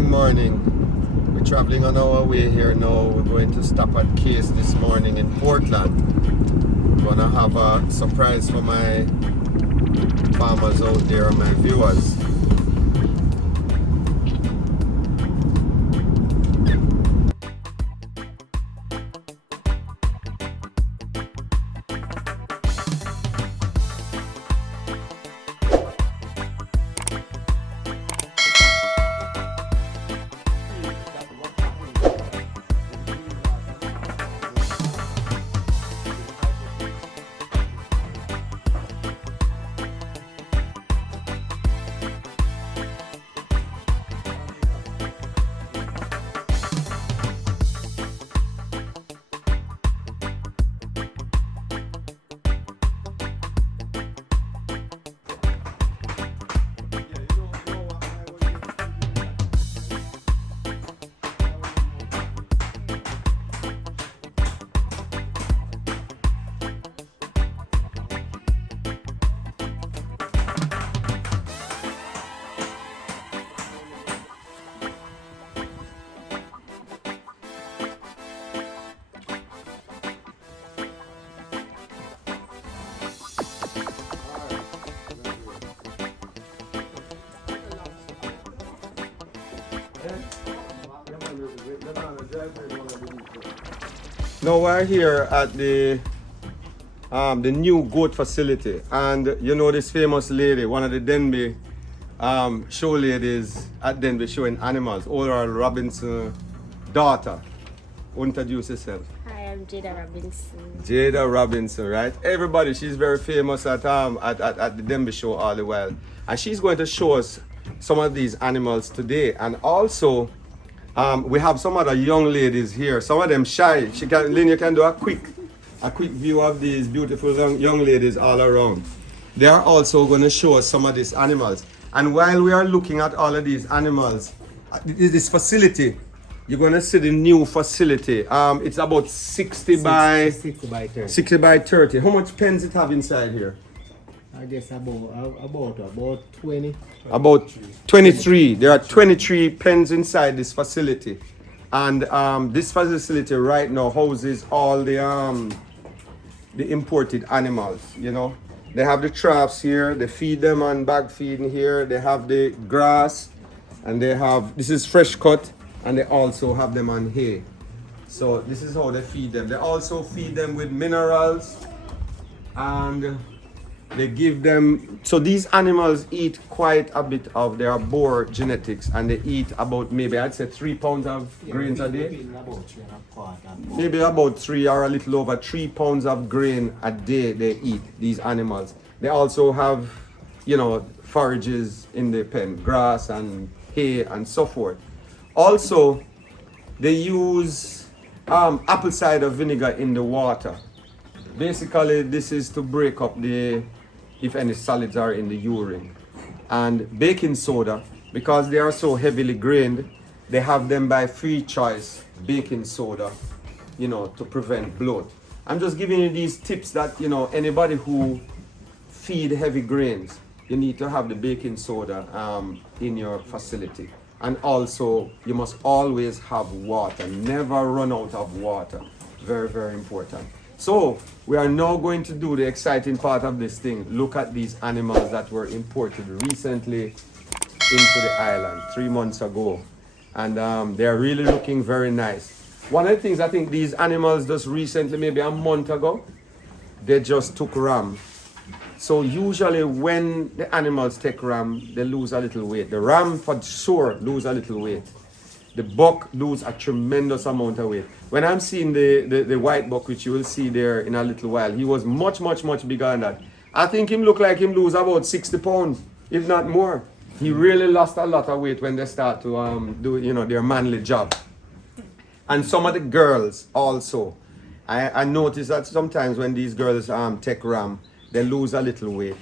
Morning. We're traveling on our way here now. We're going to stop at Case this morning in Portland. We're gonna have a surprise for my farmers out there, my viewers. Now we're here at the new goat facility, and you know this famous lady, one of the Denby show ladies at Denby showing animals, Oral Robinson's daughter. Introduce yourself. Hi, I'm Jada Robinson. Jada Robinson, right? Everybody, she's very famous at the Denby show all the while, and she's going to show us some of these animals today, and also. We have some other young ladies here. Some of them shy. Lynn, you can do a quick view of these beautiful young ladies all around. They are also going to show us some of these animals. And while we are looking at all of these animals, this facility, you're going to see the new facility. It's about 60 by 30. 60 by 30. How much pens it have inside here? I guess about 20. About 23. There are 23 pens inside this facility, and this facility right now houses all the imported animals. You know, they have the traps here. They feed them on bag feeding here. They have the grass, and they have this is fresh cut, and they also have them on hay. So this is how they feed them. They also feed them with minerals, and they give them, so these animals eat quite a bit of their boar genetics, and they eat about maybe I'd say 3 pounds of grains a day. Maybe about 3 or a little over 3 pounds of grain a day they eat, these animals. They also have, you know, forages in the pen, grass and hay and so forth. Also, they use apple cider vinegar in the water. Basically, this is to break up if any solids are in the urine. And baking soda, because they are so heavily grained, they have them by free choice baking soda, you know, to prevent bloat. I'm just giving you these tips that, you know, anybody who feed heavy grains, you need to have the baking soda in your facility. And also, you must always have water. Never run out of water. Very, very important. So, we are now going to do the exciting part of this thing. Look at these animals that were imported recently into the island 3 months ago. And they're really looking very nice. One of the things I think these animals just recently, maybe a month ago, they just took ram. So usually when the animals take ram, they lose a little weight. The ram for sure lose a little weight. The buck lose a tremendous amount of weight. When I'm seeing the white buck, which you will see there in a little while, he was much bigger than that. I think him look like him lose about 60 pounds, if not more. He really lost a lot of weight when they start to do, you know, their manly job. And some of the girls also, I notice that sometimes when these girls take ram, they lose a little weight.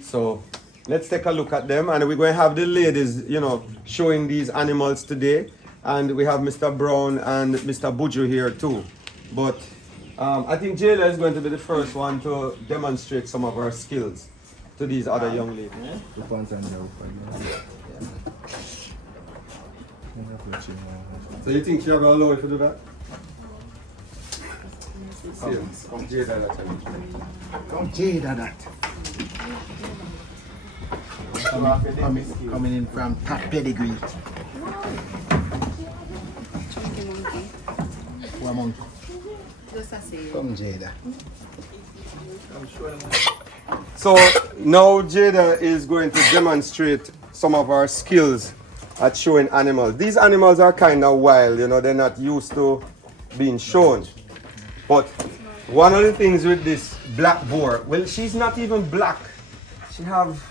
So let's take a look at them, and we're going to have the ladies, you know, showing these animals today. And we have Mr. Brown and Mr. Buju here too. But I think Jayla is going to be the first one to demonstrate some of her skills to these other young ladies. So you think she have allow you to do that? Come Jada that challenge. Come Jada that. Coming in from top pedigree. What monkey? Come Jada. So now Jada is going to demonstrate some of our skills at showing animals. These animals are kind of wild, you know, they're not used to being shown. But one of the things with this black boar, well, she's not even black. She have,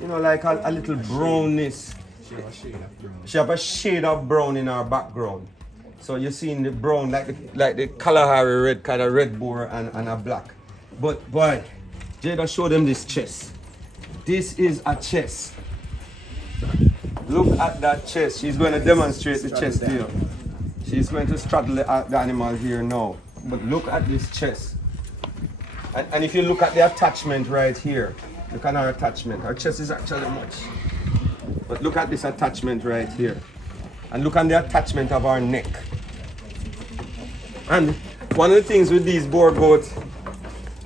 you know, like a little brownness. She have a shade of brown in her background. So you're seeing the brown, like the Kalahari red, kind of red boar and a black. But boy, Jada show them this chest. This is a chest. Look at that chest. She's going to demonstrate the chest here. She's going to straddle the animal here now. But look at this chest. And if you look at the attachment right here, look at her attachment. Her chest is actually much. But look at this attachment right here. And look at the attachment of our neck. And one of the things with these boar goats,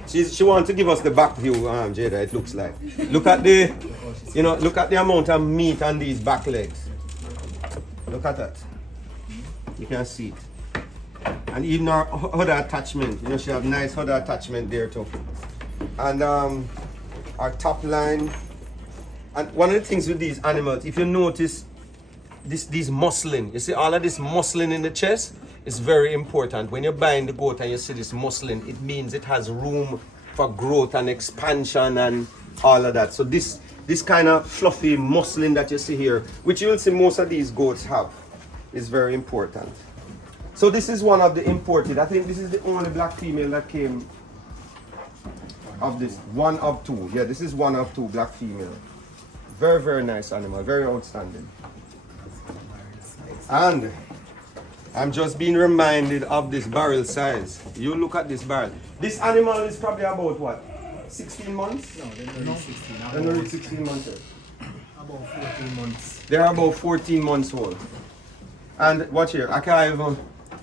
she wants to give us the back view, Jada, it looks like. Look at the, you know, look at the amount of meat on these back legs. Look at that. You can see it. And even our other attachment, you know, she have nice other attachment there too. And our top line. And one of the things with these animals, if you notice these muscling, you see all of this muscling in the chest is very important. When you're buying the goat and you see this muscling, it means it has room for growth and expansion and all of that. So this kind of fluffy muscling that you see here, which you will see most of these goats have, is very important. So this is one of the imported. I think this is the only black female that came of this. One of two. Yeah, this is one of two black female. Very, very nice animal. Very outstanding. And I'm just being reminded of this barrel size. You look at this barrel. This animal is probably about what? 16 months? No, they're not 16. They're not 16 months. About 14 months. They're about 14 months old. And watch here, I can't even,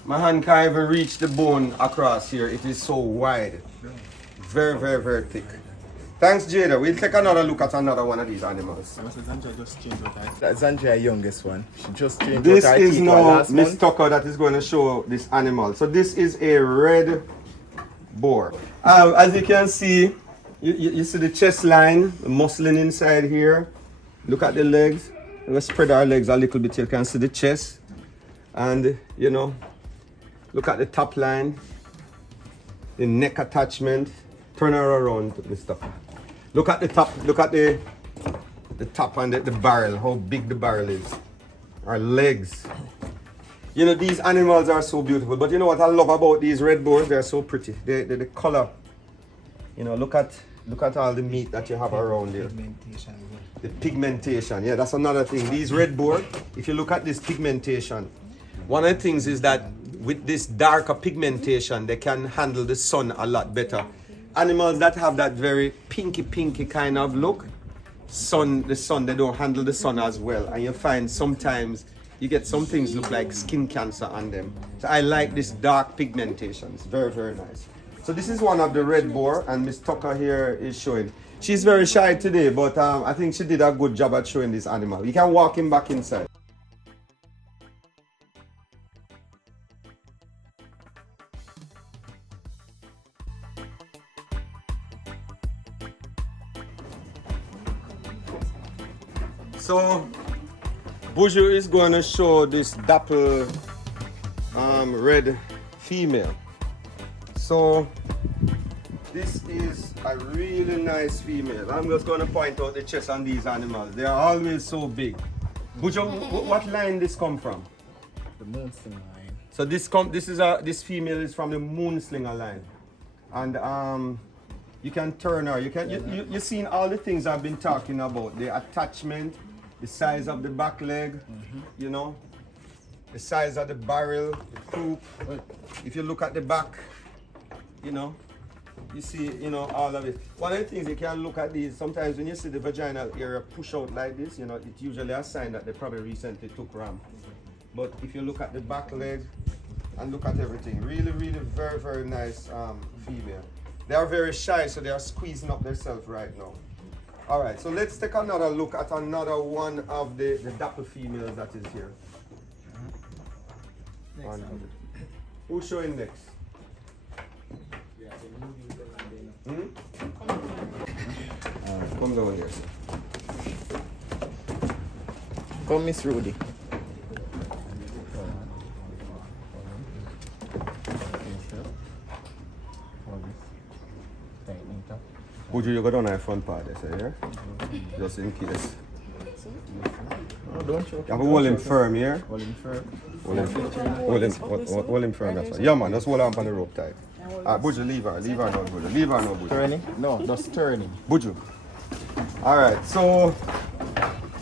my hand can't even reach the bone across here. It is so wide. Very, very, very thick. Thanks, Jada. We'll take another look at another one of these animals. That's Andrea's youngest one. She just changed This her is teeth now last Miss month. Tucker that is going to show this animal. So this is a red boar. As you can see, you see the chest line, the muscling inside here. Look at the legs. Let's spread our legs a little bit. You can see the chest. And, you know, look at the top line, the neck attachment. Turn her around, Miss Tucker. Look at the top, look at the top and the barrel, how big the barrel is. Our legs. You know, these animals are so beautiful. But you know what I love about these red boars? They're so pretty. The color. You know, look at all the meat that you have around there. The pigmentation. Yeah, that's another thing. These red boar, if you look at this pigmentation, one of the things is that with this darker pigmentation, they can handle the sun a lot better. Animals that have that very pinky kind of look, the sun, they don't handle the sun as well. And you find sometimes you get some things look like skin cancer on them. So I like this dark pigmentation. It's very, very nice. So this is one of the red boar, and Miss Tucker here is showing. She's very shy today, but I think she did a good job at showing this animal. You can walk him back inside. So, Buju is going to show this dapple red female. So, this is a really nice female. I'm just going to point out the chest on these animals. They are always so big. Buju, what line this come from? The Moonslinger line. So this this female is from the Moonslinger line, and you can turn her. You've seen all the things I've been talking about: the attachment, the size of the back leg, you know, the size of the barrel, the croup. If you look at the back, you know, you see, you know, all of it. One of the things you can look at these, sometimes when you see the vaginal area push out like this, you know, it's usually a sign that they probably recently took ram. but if you look at the back leg and look at everything, really, really very, very nice female. They are very shy, so they are squeezing up themselves right now. All right, so let's take another look at another one of the dapple females that is here. Who's showing next? Come down here, sir. Come, Miss Rudy. Would you go down on the front part, yeah? Just in case. Oh, don't choke. You have to hold him firm here. Hold him firm. Hold him firm, that's right. Yeah, man, just hold on the rope tight. Buju, leave her now, Buju. Leave her now, Buju. Turning? No, just turning. Buju. Alright, so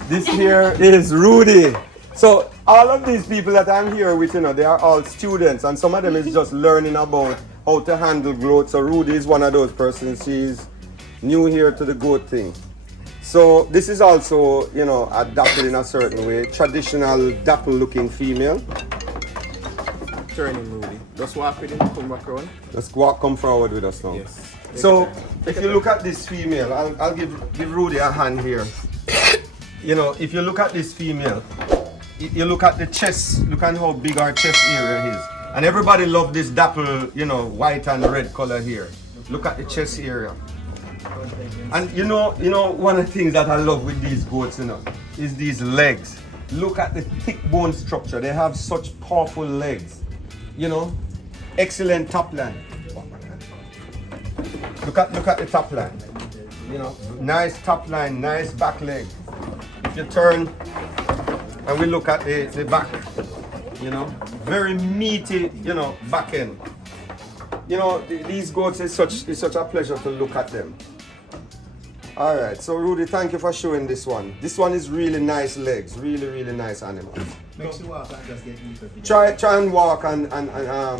this here is Rudy. So all of these people that I'm here with, you know, they are all students, and some of them is just learning about how to handle growth. So Rudy is one of those persons. She's new here to the goat thing. So this is also, you know, a dapple in a certain way, traditional dapple looking female. Turning, Rudy. Just walk with him, come back around. Just come forward with us now. Yes. So if you look at this female, I'll give Rudy a hand here. You know, if you look at this female, you look at the chest, look at how big our chest area is. And everybody love this dapple, you know, white and red color here. Look at the chest area. And you know, one of the things that I love with these goats, you know, is these legs. Look at the thick bone structure. They have such powerful legs. You know, excellent top line. Look at the top line. You know, nice top line, nice back leg. If you turn and we look at the back, you know, very meaty, you know, back end. You know, these goats is such a pleasure to look at them. All right, so Rudy, thank you for showing this one. This one is really nice legs, really nice animal. Make sure walk and just get deeper. Try and walk and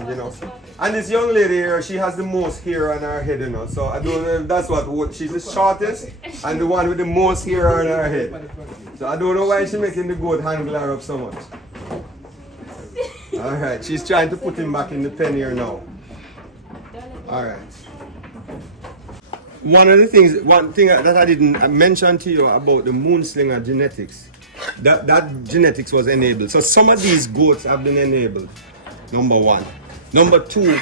you know. And this young lady here, she has the most hair on her head, you know. So I don't know if that's what she's the shortest and the one with the most hair on her head. So I don't know why she's making the goat handle her up so much. All right, she's trying to put him back in the pen here now. All right. One thing that I didn't mention to you about the Moonslinger genetics, that genetics was enabled. So some of these goats have been enabled, number one. Number two,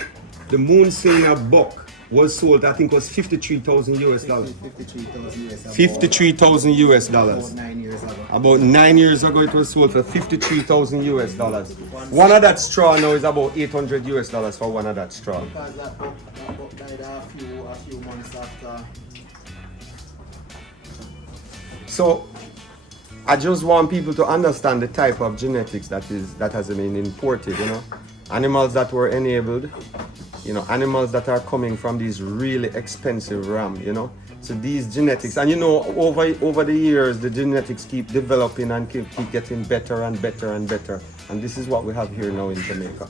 the Moonslinger buck was sold, I think was $53,000 US. 53,000 US dollars. About 9 years ago. About 9 years ago, it was sold for $53,000 US dollars. One of that straw now is about $800 US dollars for one of that straw. Because that buck died a few months after. So I just want people to understand the type of genetics that has been imported, you know. Animals that were enabled, you know, animals that are coming from these really expensive ram, you know. So these genetics, and you know, over the years, the genetics keep developing and keep getting better and better and better. And this is what we have here now in Jamaica.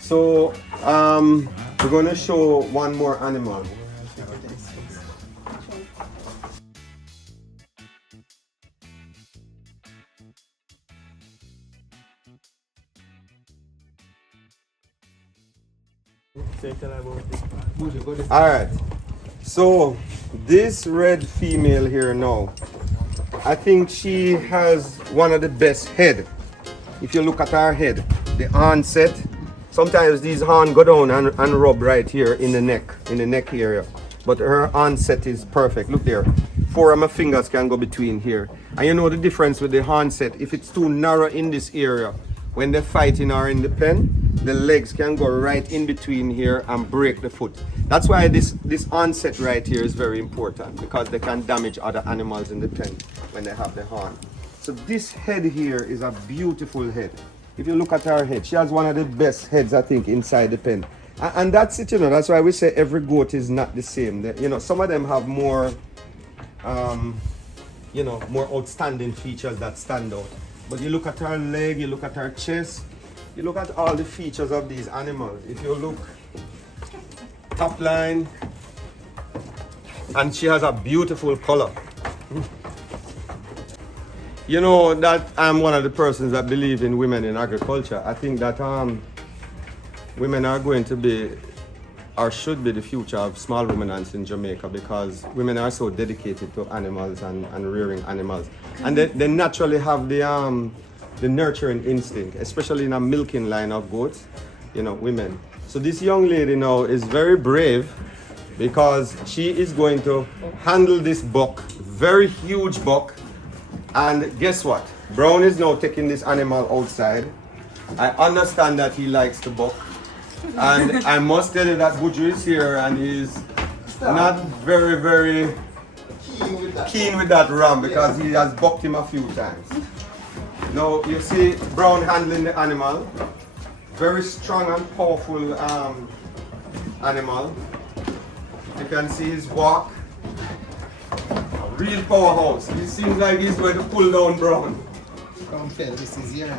So we're going to show one more animal. All right, so this red female here now, I think she has one of the best head. If you look at her head, the onset, sometimes these horns go down and rub right here in the neck area, but her onset is perfect. Look there, 4 of my fingers can go between here. And you know the difference with the onset, if it's too narrow in this area, when they're fighting or in the pen, the legs can go right in between here and break the foot. That's why this onset right here is very important, because they can damage other animals in the pen when they have the horn. So this head here is a beautiful head. If you look at her head, she has one of the best heads, I think, inside the pen. And that's it, you know, that's why we say every goat is not the same. You know, some of them have more, you know, more outstanding features that stand out. But you look at her leg, you look at her chest, you look at all the features of these animals. If you look, top line, and she has a beautiful color. You know that I'm one of the persons that believe in women in agriculture. I think that women are going to be or should be the future of small ruminants in Jamaica because women are so dedicated to animals and rearing animals. And they naturally have the nurturing instinct, especially in a milking line of goats, you know, women. So this young lady now is very brave because she is going to handle this buck, very huge buck. And guess what? Brown is now taking this animal outside. I understand that he likes the buck. And I must tell you that Buju is here and he's not very keen with that ram because he has bucked him a few times. Now you see Brown handling the animal. Very strong and powerful animal. You can see his walk. Real powerhouse. He seems like he's going to pull down Brown. Come tell this is here.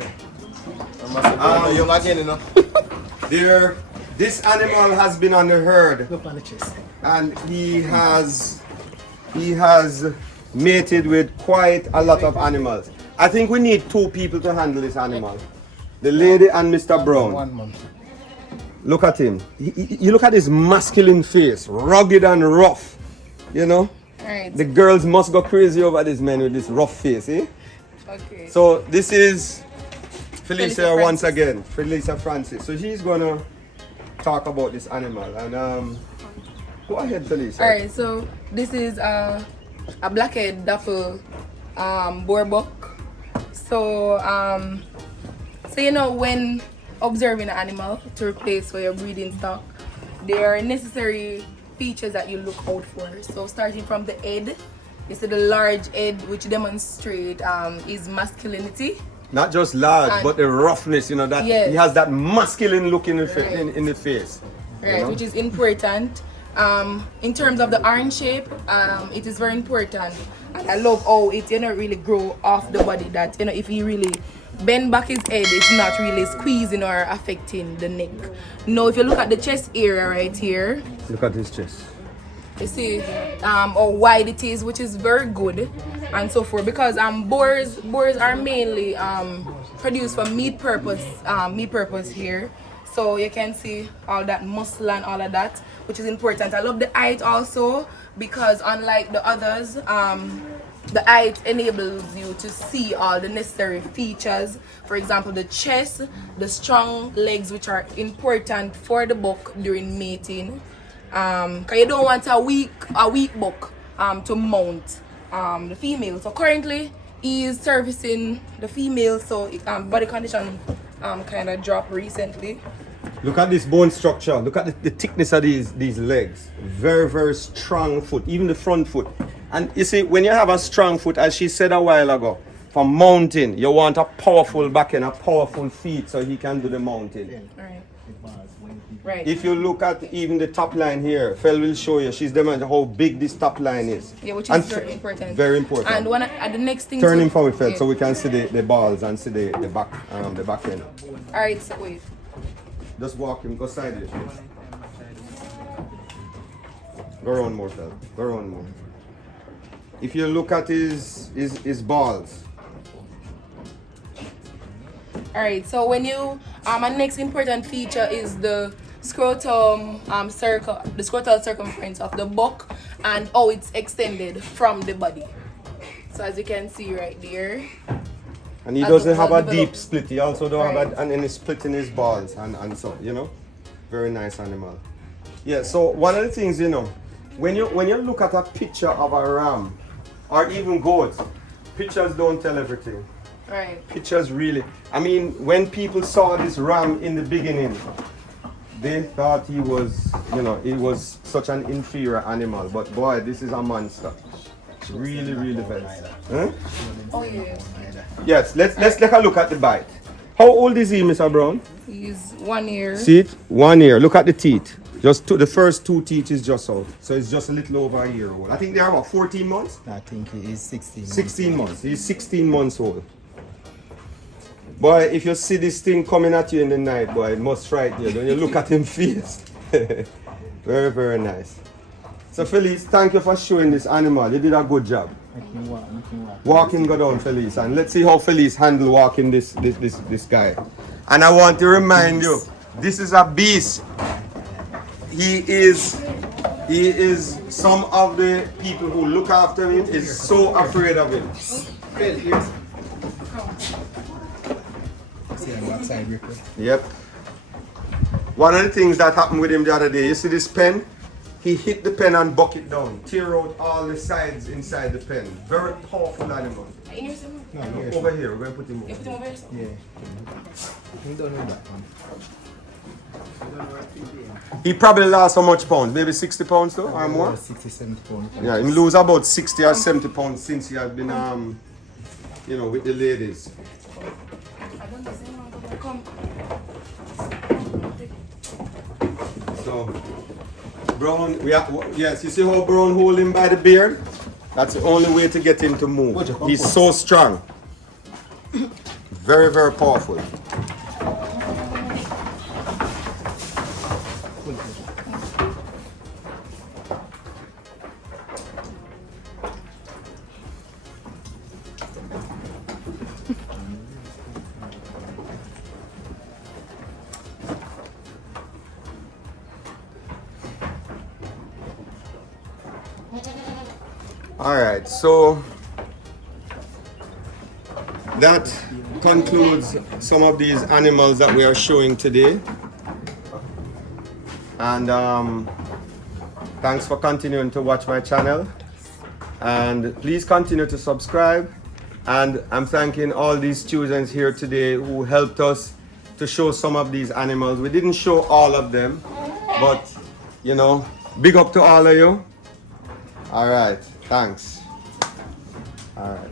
Young again, you know. This animal has been on the herd Look on the chest. and he has mated with quite a lot of animals. I think we need 2 people to handle this animal. The lady and Mr. Brown. 1 month. Look at him. You look at his masculine face, rugged and rough. You know? Alright. The girls must go crazy over this man with this rough face, eh? Okay. So this is Felicia Felicia once Francis. again, Felicia Francis. So she's gonna talk about this animal and go ahead, Felicia. Alright, so this is a blackhead dapple boar buck. So you know, when observing an animal to replace for your breeding stock, there are necessary features that you look out for. So starting from the head, you see the large head which demonstrate his masculinity. Not just large, And- but the roughness, you know, that Yes. he has that masculine look in the, Right. in the face. you Right, know? which is important. In terms of the orange shape, it is very important. And I love how it, you know, really grow off the body, that, you know, if he really bend back his head, it's not really squeezing or affecting the neck. Now, if you look at the chest area right here, Look at his chest. you see how wide it is, which is very good and so forth, because boars are mainly produced for meat purpose here. So you can see all that muscle and all of that, which is important. I love the height also, because unlike the others, the height enables you to see all the necessary features. For example, the chest, the strong legs, which are important for the buck during mating. Cause you don't want a weak buck to mount the female. So currently he is servicing the female, so body condition kind of dropped recently. Look at this bone structure. Look at the thickness of these legs. Very strong foot, even the front foot. And you see, when you have a strong foot, as she said a while ago, for mounting, you want a powerful back and a powerful feet so he can do the mounting. Right. If you look at even the top line here, Fel will show you, she's demonstrating how big this top line is. Yeah, which And is very important. Very important. And one the next thing. Turn to- him forward, Fel, yeah. so we can see the balls and see the back end. All right, so wait. Just walk him, go side it. Go around more, Fel. Go around more. If you look at his balls, All right, so when you my next important feature is the scrotum the scrotal circumference of the buck and how it's extended from the body. So as you can see right there. and he As doesn't a have a well-developed- deep split. He also don't Right. have any split in his balls and so, you know, very nice animal. Yeah. So one of the things, you know, when you look at a picture of a ram or even goats, pictures don't tell everything. Right. Pictures really. I mean, when people saw this ram in the beginning, they thought he was, you know, he was such an inferior animal. But boy, this is a monster. Really very. Huh? Oh yeah. Yes. Let's take a look at the bite. How old is he, Mr. Brown? He's 1 year. See it? 1 year. Look at the teeth. The first 2 teeth is just out. So it's just a little over a year old. I think they're about 14 months. I think he is 16. 16 months. He's 16 months old. Boy, if you see this thing coming at you in the night, boy, it must frighten you. When you look at him face. Very nice. So Felice, thank you for showing this animal. You did a good job. I can walk. Walking go down, Felice, and let's see how Felice handle walking this guy. And I want to remind you, this is a beast. He is some of the people who look after him is so afraid of him. Phil, here's. See, I'm outside record. Yep. One of the things that happened with him the other day, you see this pen? He hit the pen and buck it down, tear out all the sides inside the pen. Very powerful animal. No, here's. Over here, we're going to put him over. Yeah. You don't know that one. He probably lost how much pounds? Maybe 60 pounds though, or more? 60, 70 pounds. Yeah, he lose about 60 or 70 pounds since he has been, you know, with the ladies. So, Brown, yes, you see how Brown hold him by the beard? That's the only way to get him to move. He's so strong. Very, very powerful. All right, so that concludes some of these animals that we are showing today. And thanks for continuing to watch my channel. And please continue to subscribe. And I'm thanking all these students here today who helped us to show some of these animals. We didn't show all of them, but you know, big up to all of you. All right, thanks. All right.